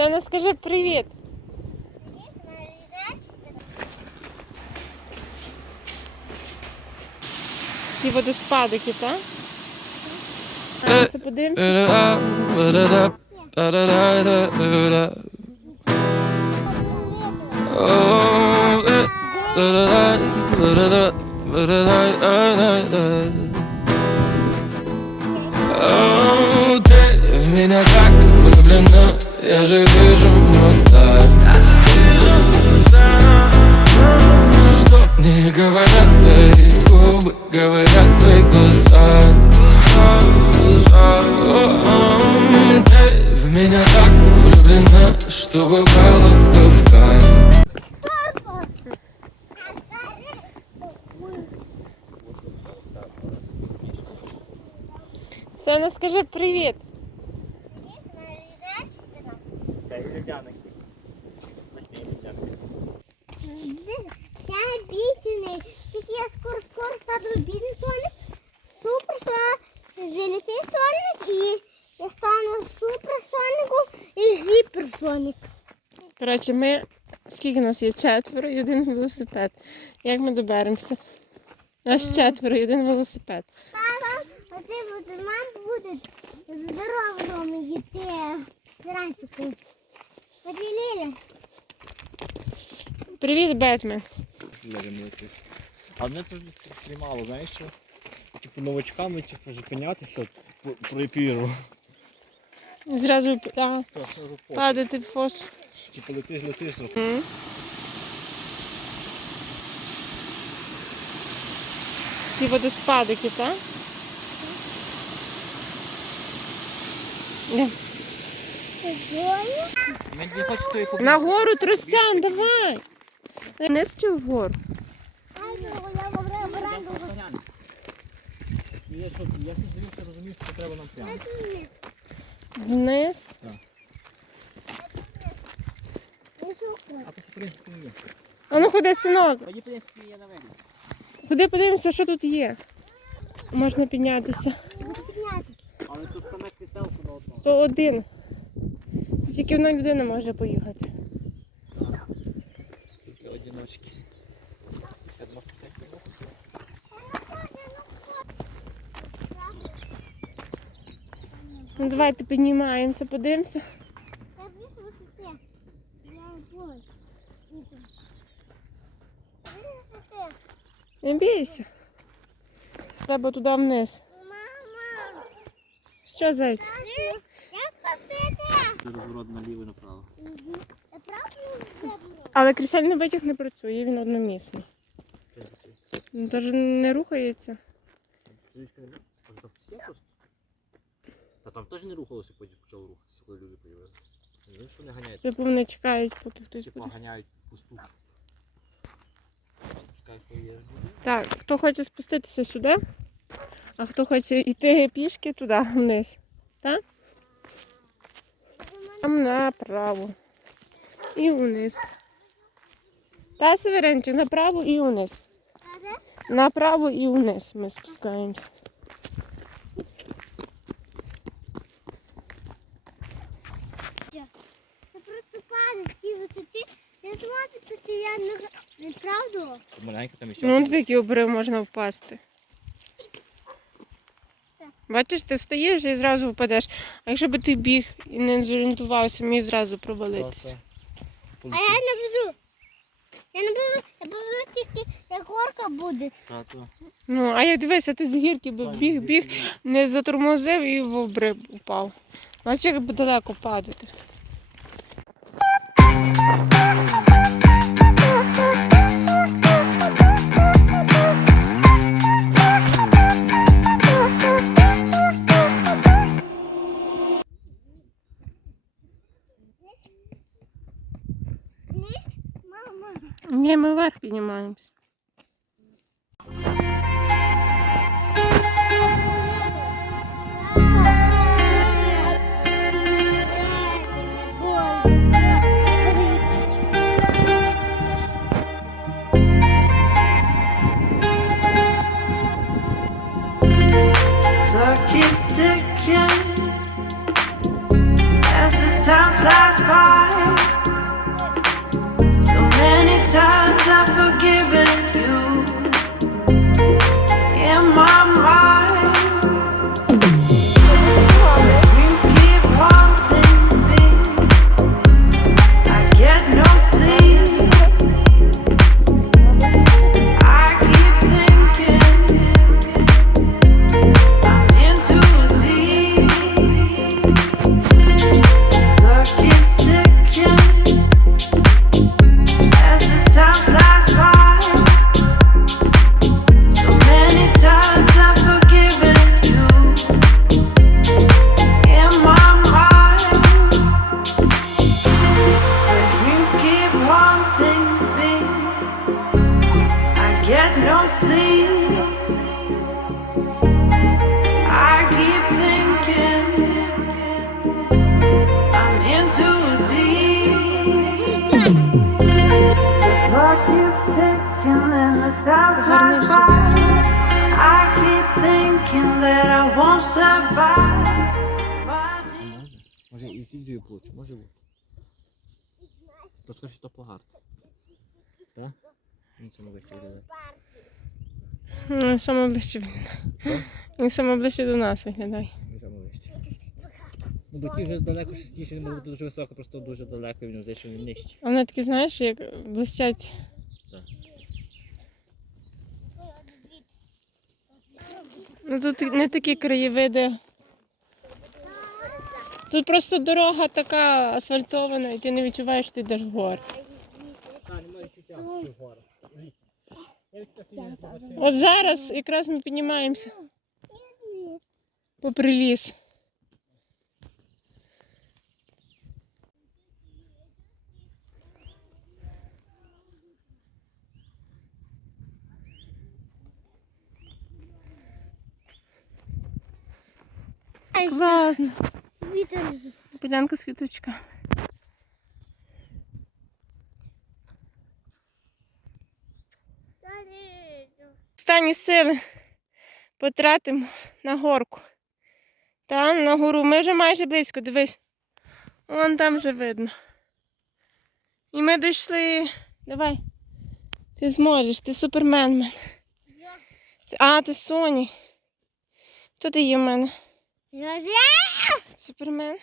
Лена, скажи привіт. Ті водоспадики, так? Це подивимося. Я же вижу так. Что не говорят твои губы Говорят твои глаза Ты в меня так влюблена Что попала в капкан. Сена, скажи привіт. Гіперсоник. Коротше, ми скільки нас є? Четверо і один велосипед. Як ми доберемося? Нас четверо і один велосипед. Папа, а ти буде, мама буде здоровим йти ранчику. Поділили. Привіт, Бетмен. А мене це тримало, знаєш що? Типу новачками типу, зупинятися по- про ефіру. Зразу а, падати в фос. Типу летиш, летиш, М. Ті водоспадики, так? Ні. Він не хоче тої Нагору тростян, давай. Не чи вгору. Ай, я вибрав. Я що, я щось що розумів, що треба нам прямо. Вниз. А ну ходи, синок. Принципі, я на. Ходи подивимося, що тут є. Можна піднятися. То один. Тільки одна людина може поїхати. Тільки одиночки. Я думав, що це було. Ну давайте піднімаємося, подивимося. Не бійся. Треба туди вниз. Мама, Що, зайчик? Це розворот наліво і направо. Але крісельний витяг не працює, він одномісний. Він теж не рухається. Фізичка не Може там все просто? Та там теж не рухалося, потім почало рухатися, коли люди появилися. Ну що не ганяють? Типу вони чекають, поки хтось Типа буде. ганяють пусту. Так, хто хоче спуститися сюди, а хто хоче йти пішки туди вниз. Так? Там направо. І вниз. Та Северенчик, направо і вниз. Направо і вниз ми спускаємося. Це просто падає з цієї висоти. Я постійно. Неправду? Маленько там ще. Ну, от в який обрив можна впасти. Бачиш, ти стоїш і зразу впадеш. А якщо б ти біг і не зорієнтувався, міг зразу провалитися. А я не буду. Я не буду, я буду тільки як горка буде. Тато. Ну, а я дивися, ти з гірки би біг, біг, не затормозив і в обрив упав. Бачиш, як би далеко падати. Ні, ми вверх піднімаємося. Keeps ticking as the time flies by. Many times I've forgiven survive. But Може? І дві площі, може бути. То скажи, що то погарт. Так? Ну, це може виглядає. Ну, саме ближче він. Він саме ближче до нас виглядає. Він саме вище. Ну, бо ті вже далеко не може бути дуже високо, просто дуже далеко, він він нижче. А вони такі, знаєш, як блистять. Так. Ну тут не такі краєвиди. Тут просто дорога така асфальтована, і ти не відчуваєш, що ти йдеш в гор. От зараз якраз ми піднімаємося попри ліс. Вітер. Полянка з квіточка. Останні сили потратимо на горку. Та на гору. Ми вже майже близько, дивись. Вон там вже видно. І ми дійшли. Давай. Ти зможеш, ти супермен. мен. А, ти Соні. Хто ти є в мене? Супермен.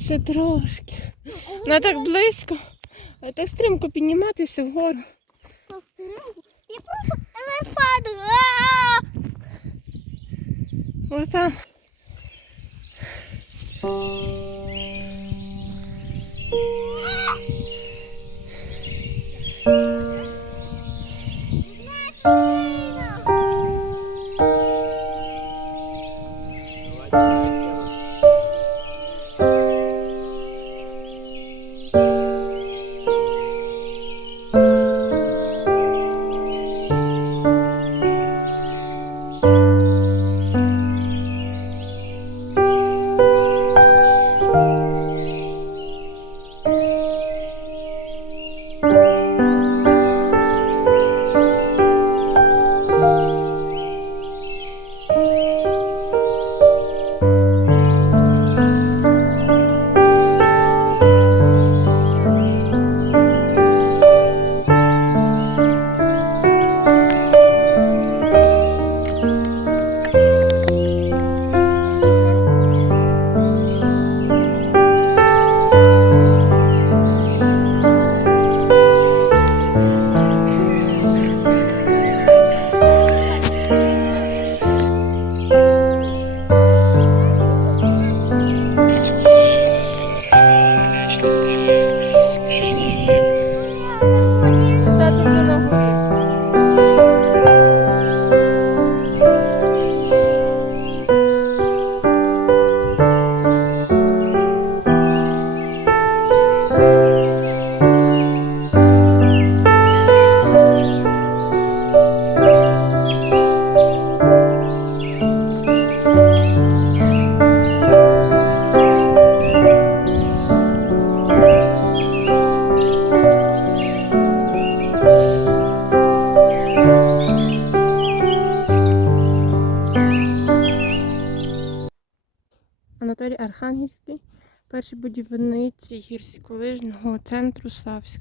Ще трошки. Ну, Вона так близько, а так стрімко підніматися вгору. Я просто не падаю. Ось там. Перший будівничий гірськолижного центру Савськ.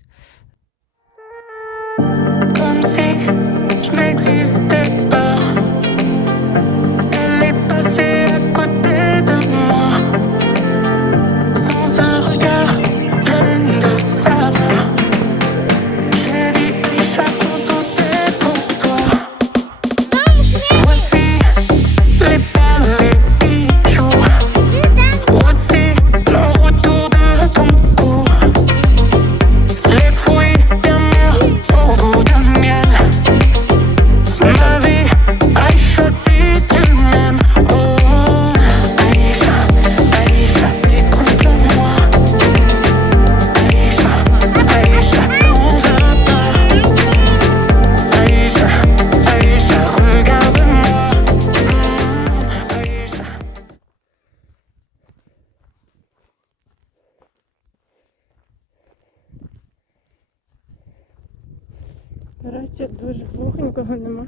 Коротше, дуже глухенького нема.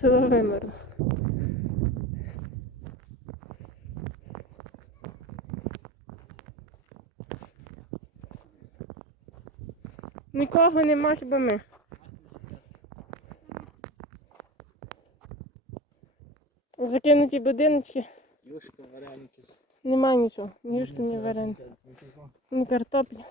Село вимерло. Нікого нема, хіба ми. Закинуті будиночки. Юшка, вареники. Нема нічого. Ні юшки, ні вареники, ні картоплі.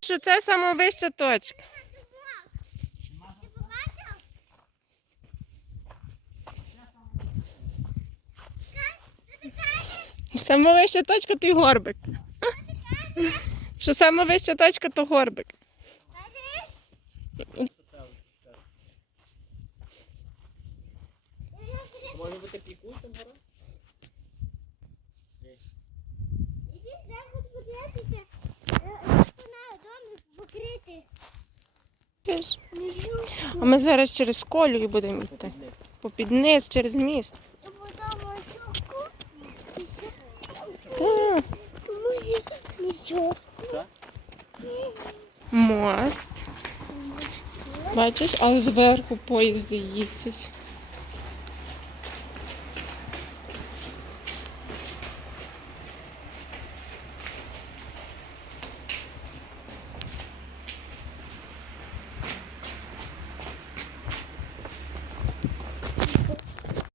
Що це самовища точка. Самовища точка то й горбик. Що самовища точка, то горбик. Може бути пікуй там гора? А ми зараз через колію будемо йти. Попід низ, через міст. Так. Мост. Бачиш, але зверху поїзди їздять.